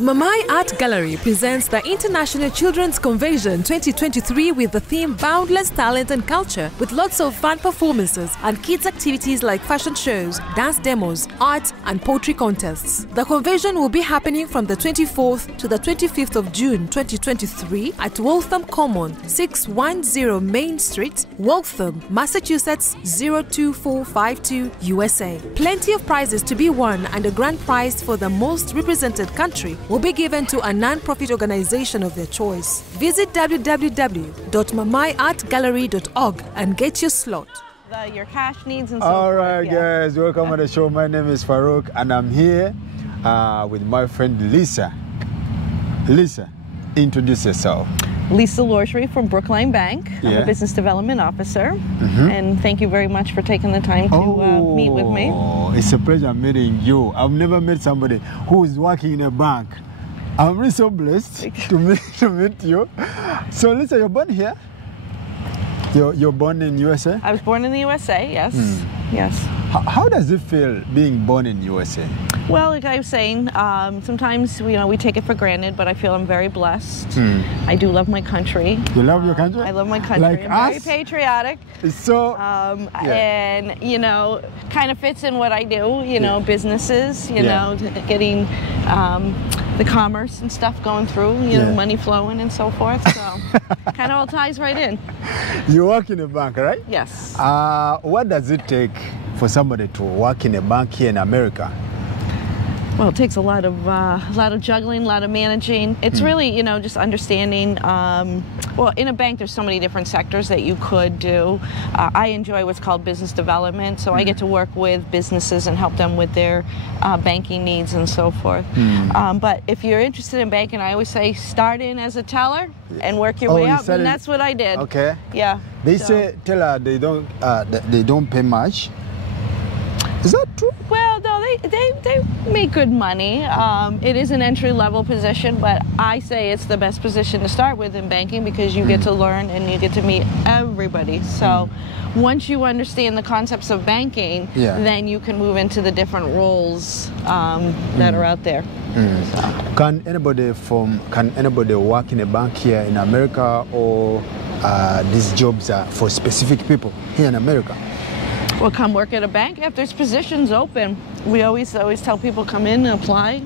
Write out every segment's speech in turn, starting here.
Mamai Art Gallery presents the International Children's Convention 2023 with the theme Boundless Talent and Culture, with lots of fun performances and kids activities like fashion shows, dance demos, art and poetry contests. The convention will be happening from the 24th to the 25th of June 2023 at Waltham Common, 610 Main Street, Waltham, Massachusetts 02452, USA. Plenty of prizes to be won, and a grand prize for the most represented country will be given to a non-profit organization of their choice. Visit www.mamaiartgallery.org and get your slot. Your cash needs and so forth. All right, guys, welcome to the show. My name is Farouk, and I'm here with my friend Lisa. Lisa, introduce yourself. Lisa Lorchery from Brookline Bank. I'm a business development officer, and thank you very much for taking the time to meet with me. It's a pleasure meeting you. I've never met somebody who is working in a bank. I'm really so blessed to meet you. So, Lisa, you're born here? You're born in USA? I was born in the USA, yes. Yes. How does it feel being born in USA? Well, like I was saying, sometimes we take it for granted, but I feel I'm very blessed. I do love my country. You love your country? I love my country. Like I'm us? very patriotic. It's so... And, kind of fits in what I do, businesses, getting the commerce and stuff going through, money flowing and so forth. So kind of all ties right in. You work in a bank, right? Yes. What does it take for somebody to work in a bank here in America? Well, it takes a lot of juggling, a lot of managing. It's really, just understanding. Well, in a bank, there's so many different sectors that you could do. I enjoy what's called business development, so I get to work with businesses and help them with their banking needs and so forth. But if you're interested in banking, I always say start in as a teller and work your way up, and that's what I did. Okay. Yeah. They say teller they don't pay much. Is that true? Well, no, they make good money. It is an entry-level position, but I say it's the best position to start with in banking because you get to learn and you get to meet everybody. So once you understand the concepts of banking, then you can move into the different roles that are out there. So. Can anybody work in a bank here in America, or these jobs are for specific people here in America? Well, come work at a bank. If there's positions open, we always tell people come in and apply.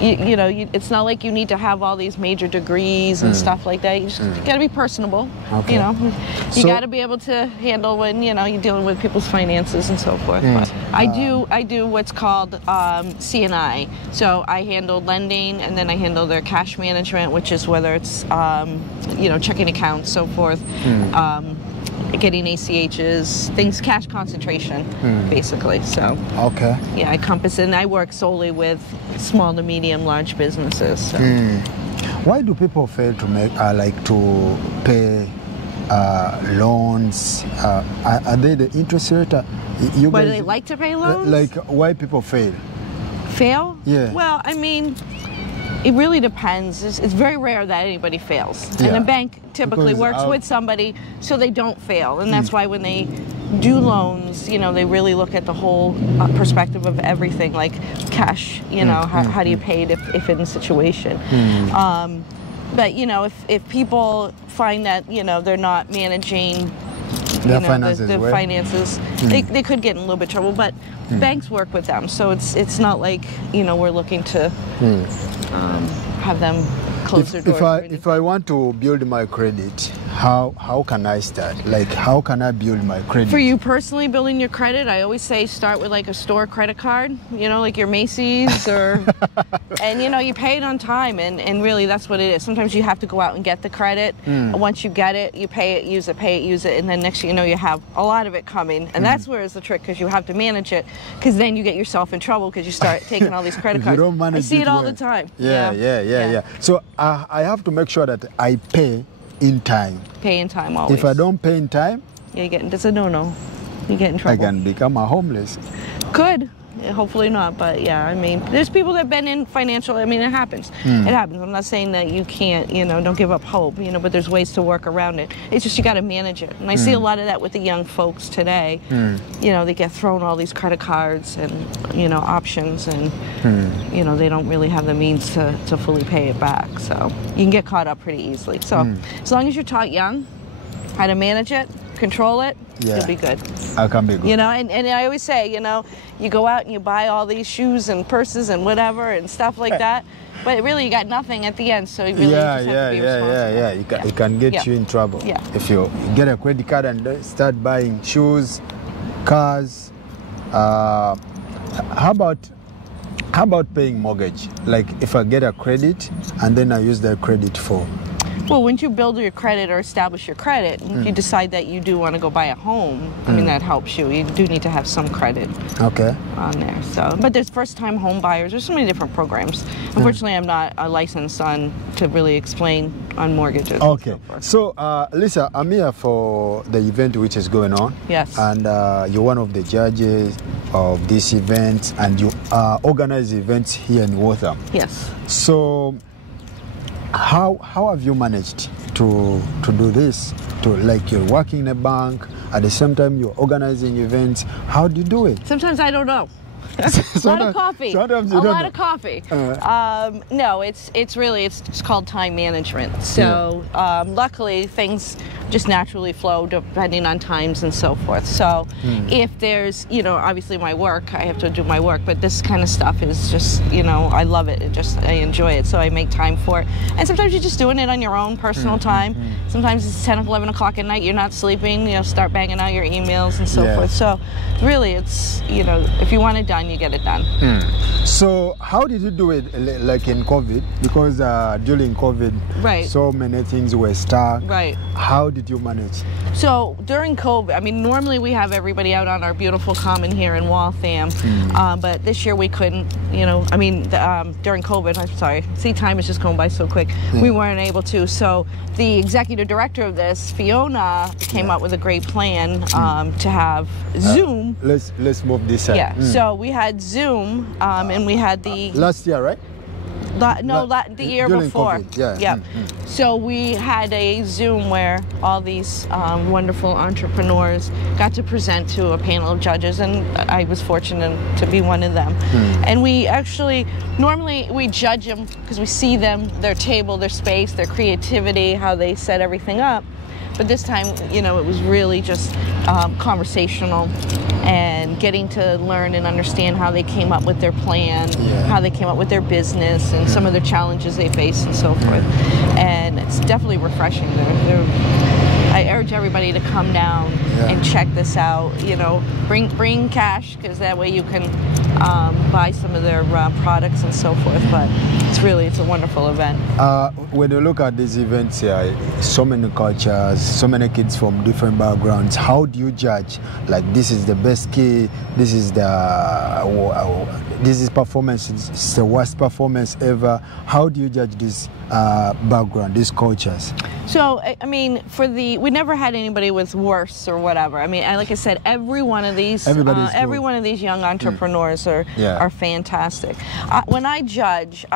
It's not like you need to have all these major degrees and stuff like that. You just got to be personable. Okay. You got to be able to handle when you're dealing with people's finances and so forth. But I do what's called C&I. So I handle lending, and then I handle their cash management, which is whether it's checking accounts, so forth. Getting ACHs, things, cash concentration, basically. So, yeah, I compass it, and I work solely with small to medium, large businesses. So. Why do people fail to pay loans? Are they the interest rate? Why do they like to pay loans? Why people fail? Fail? Yeah. Well, I mean, it really depends. It's very rare that anybody fails. And the bank typically works with somebody so they don't fail. And that's why when they do loans, they really look at the whole perspective of everything, like cash, how do you pay it if in a situation. But, if people find that, they're not managing the finances, they could get in a little bit of trouble, but banks work with them, so it's not like we're looking to have them close their doors. If I want to build my credit, how can I start? How can I build my credit? For you personally, building your credit, I always say start with a store credit card, like your Macy's, or and you pay it on time, and really that's what it is. Sometimes you have to go out and get the credit. Once you get it, you pay it, use it, and then next thing you know, you have a lot of it coming, and that's where is the trick, because you have to manage it, because then you get yourself in trouble because you start taking all these credit cards. You don't manage I see it all the time. Yeah. So I have to make sure that I pay in time. Pay in time always. If I don't pay in time, it's a no-no. You get in trouble. I can become a homeless. Could. hopefully not. But yeah, I mean, there's people that have been in financial. I mean, it happens. It happens. I'm not saying that you can't, you know, don't give up hope, you know, but there's ways to work around it. It's just you got to manage it. And I see a lot of that with the young folks today. You know, they get thrown all these credit cards and, you know, options, and you know, they don't really have the means to fully pay it back. So you can get caught up pretty easily. So as long as you're taught young how to manage it, control it, you'll be good. I can be good. You know, and I always say, you know, you go out and you buy all these shoes and purses and whatever and stuff like that, but really you got nothing at the end, so you really just have to be responsible. It can get you in trouble. If you get a credit card and start buying shoes, cars. How about paying mortgage? Like if I get a credit and then I use that credit for... Well, once you build your credit or establish your credit, if you decide that you do want to go buy a home, I mean, that helps you. You do need to have some credit on there. So, but there's first-time home buyers. There's so many different programs. Unfortunately, I'm not licensed to really explain on mortgages. Okay. So, Lisa, I'm here for the event which is going on. Yes. And you're one of the judges of this event, and you organize events here in Waltham. Yes. So, how have you managed to do this? Like you're working in a bank, at the same time you're organizing events. How do you do it? Sometimes I don't know. A lot of coffee. Sometimes a lot of coffee. No, it's really called time management. So luckily things just naturally flow depending on times and so forth. So if there's, you know, obviously my work, I have to do my work, but this kind of stuff is just, you know, I love it. I enjoy it, so I make time for it. And sometimes you're just doing it on your own personal time. Sometimes it's 10, 11 o'clock at night, you're not sleeping, you know, start banging out your emails and so forth. So really it's, you know, if you want it done, you get it done. So how did you do it, like in COVID? Because during COVID, so many things were stuck. How did you manage? So during COVID, I mean, normally we have everybody out on our beautiful common here in Waltham, but this year we couldn't, you know, I mean, during COVID, I'm sorry, see, time is just going by so quick. We weren't able to. So the executive director of this, Fiona, came up with a great plan to have Zoom. Let's move this side. So we had Zoom, and we had the... last year, right? The year before. COVID, So we had a Zoom where all these wonderful entrepreneurs got to present to a panel of judges, and I was fortunate to be one of them. And we actually, normally we judge them because we see them, their table, their space, their creativity, how they set everything up. But this time, you know, it was really just conversational and getting to learn and understand how they came up with their plan, how they came up with their business, and some of the challenges they face and so forth. And it's definitely refreshing. I urge everybody to come down and check this out. You know, bring cash, because that way you can buy some of their products and so forth. But it's a wonderful event. When you look at these events here, so many cultures, so many kids from different backgrounds. How do you judge? Like, this is the best kid, this is performance, it's the worst performance ever. How do you judge this background, these cultures? So, I mean, we never had anybody with worse or whatever. I mean, like I said, every one of these young entrepreneurs are fantastic. When I judge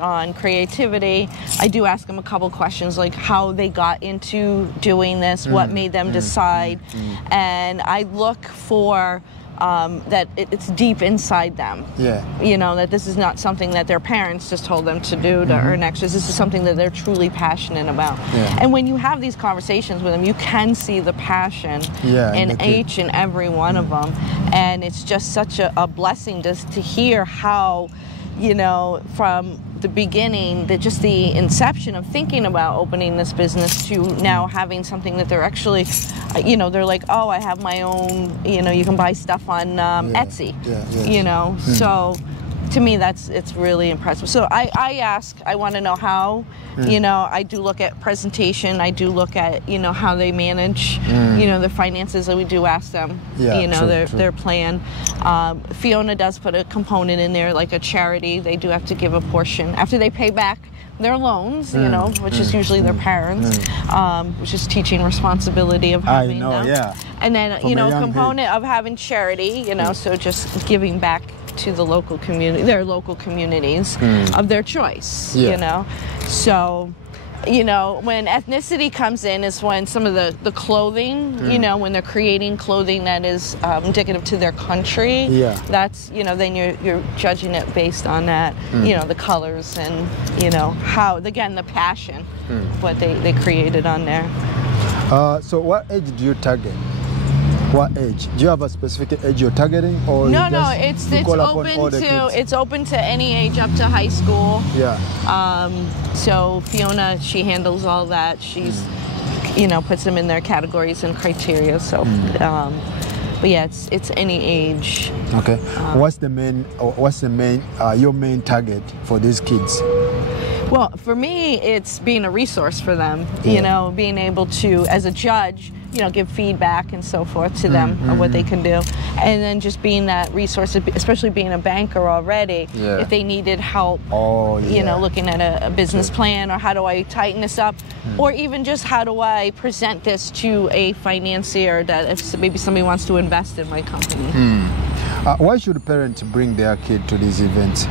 on creativity. I do ask them a couple questions, like how they got into doing this, what made them decide, and I look for that it's deep inside them. You know, that this is not something that their parents just told them to do to earn extras. This is something that they're truly passionate about. And when you have these conversations with them, you can see the passion in each and every one of them. And it's just such a blessing just to hear how, you know, from the beginning, just the inception of thinking about opening this business to now having something that they're actually, you know, they're like, oh, I have my own, you know, you can buy stuff on Etsy, you know, so to me it's really impressive. So I want to know how, you know, I do look at presentation, I do look at, you know, how they manage, you know, their finances, and we do ask them, you know, their plan. Fiona does put a component in there, like a charity. They do have to give a portion after they pay back their loans, you know, which is usually their parents, which is teaching responsibility of having them. And then, you know, a component of having charity, you know, so just giving back to the local community, their local communities of their choice, you know. So, you know, when ethnicity comes in is when some of the clothing, you know, when they're creating clothing that is indicative to their country, that's, you know, then you're judging it based on that, you know, the colors and, you know, how, again, the passion, what they created on there. So what age do you target? What age? Do you have a specific age you're targeting, or no? It's open to any age up to high school. So Fiona, she handles all that. She's, you know, puts them in their categories and criteria. So, but yeah, it's any age. Okay. What's your main target for these kids? Well, for me, it's being a resource for them. You know, being able to, as a judge, you know, give feedback and so forth to them of what they can do. And then just being that resource, especially being a banker already, if they needed help, you know, looking at a business plan, or how do I tighten this up, or even just how do I present this to a financier that if maybe somebody wants to invest in my company. Why should parents bring their kid to these events?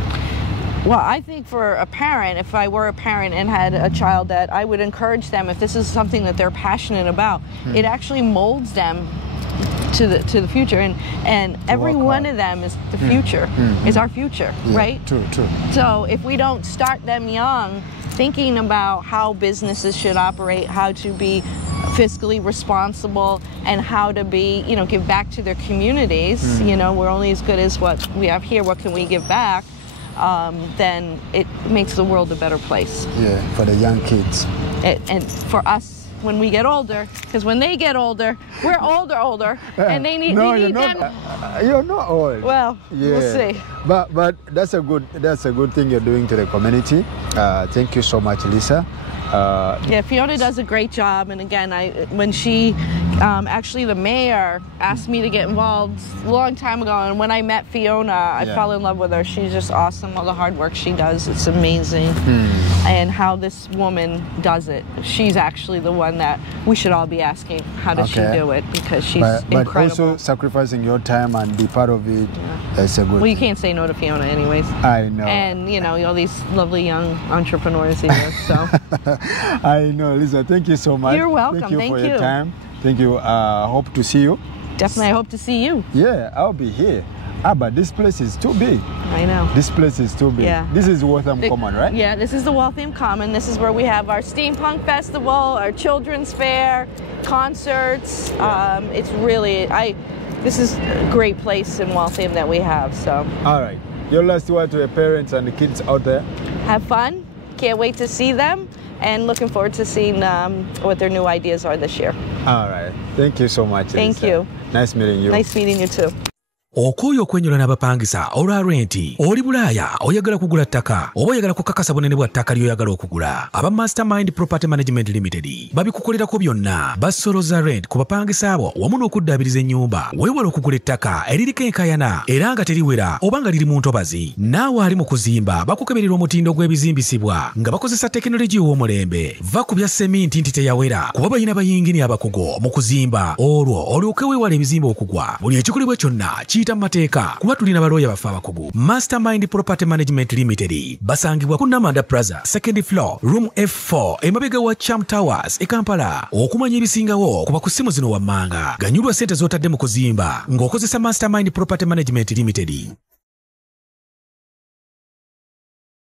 Well, I think for a parent, if I were a parent and had a child, that I would encourage them, if this is something that they're passionate about, it actually molds them to the future, and every one of them is the future, is our future, right? True. So if we don't start them young, thinking about how businesses should operate, how to be fiscally responsible, and how to be, you know, give back to their communities, you know, we're only as good as what we have here, what can we give back? Then it makes the world a better place. Yeah, for the young kids. And for us, when we get older, because when they get older, we're older, and they need them. You're not old. Well, we'll see. But that's a good thing you're doing to the community. Thank you so much, Lisa. Yeah, Fiona does a great job, and again, when she actually the mayor asked me to get involved a long time ago, and when I met Fiona, I fell in love with her. She's just awesome. All the hard work she does, it's amazing. And how this woman does it, she's actually the one that we should all be asking, how does she do it, because she's incredible. But also sacrificing your time and be part of it, that's a good Well, you can't say no to Fiona anyways. I know. And, you know, all these lovely young entrepreneurs here, so. I know, Lisa, thank you so much. You're welcome. Thank you for your time. Thank you. Hope to see you. Definitely, I hope to see you. Yeah, I'll be here. But this place is too big. I know. This place is too big. Yeah. This is Waltham Common, right? Yeah, this is the Waltham Common. This is where we have our Steampunk Festival, our Children's Fair, concerts. It's really, this is a great place in Waltham that we have, so. All right. Your last word to the parents and the kids out there? Have fun. Can't wait to see them, and looking forward to seeing what their new ideas are this year. All right. Thank you so much. Thank Lisa. you. Nice meeting you. Nice meeting you too. Okooyo okwenyola n'abapangisa olwa renti oli Bulaaya oyagala kugula ttaka oba oyagala kukakasa bunene bwa ttaka ly'oyagala okugula aba Mastermind Property Management Limited babikukolerako byonna basoloza rent ku bapangisa abo wamu n'okuddaabiriza ennyumba weewala okugula ettaka eririko enkayana era nga teriwera oba nga liri mu ntobazi naawe ali mu kuzimba bakukeberera omutindo gw'ebizimbisibwa nga bakozesa tekinologiya ow'omulembe va ku bya seminti nti teyawera kuba balina bayingini abakugu mu kuzimba olwo olyoke weewala ebizimba okugwa buli ekikolebwa kyonna kiyita mateeka kuba tulina balooya bafe abakugu. Mastermind Property Management Limited basangibwa ku Namanda Plaza, 2nd floor, room F4, emabega wa Cham Towers e Kampala. Okumanya ebisingawo kuba ku ssimu zino wammanga ganyulwa ssente z'otadde mu kuzimba ng'okozesa Mastermind Property Management Limited.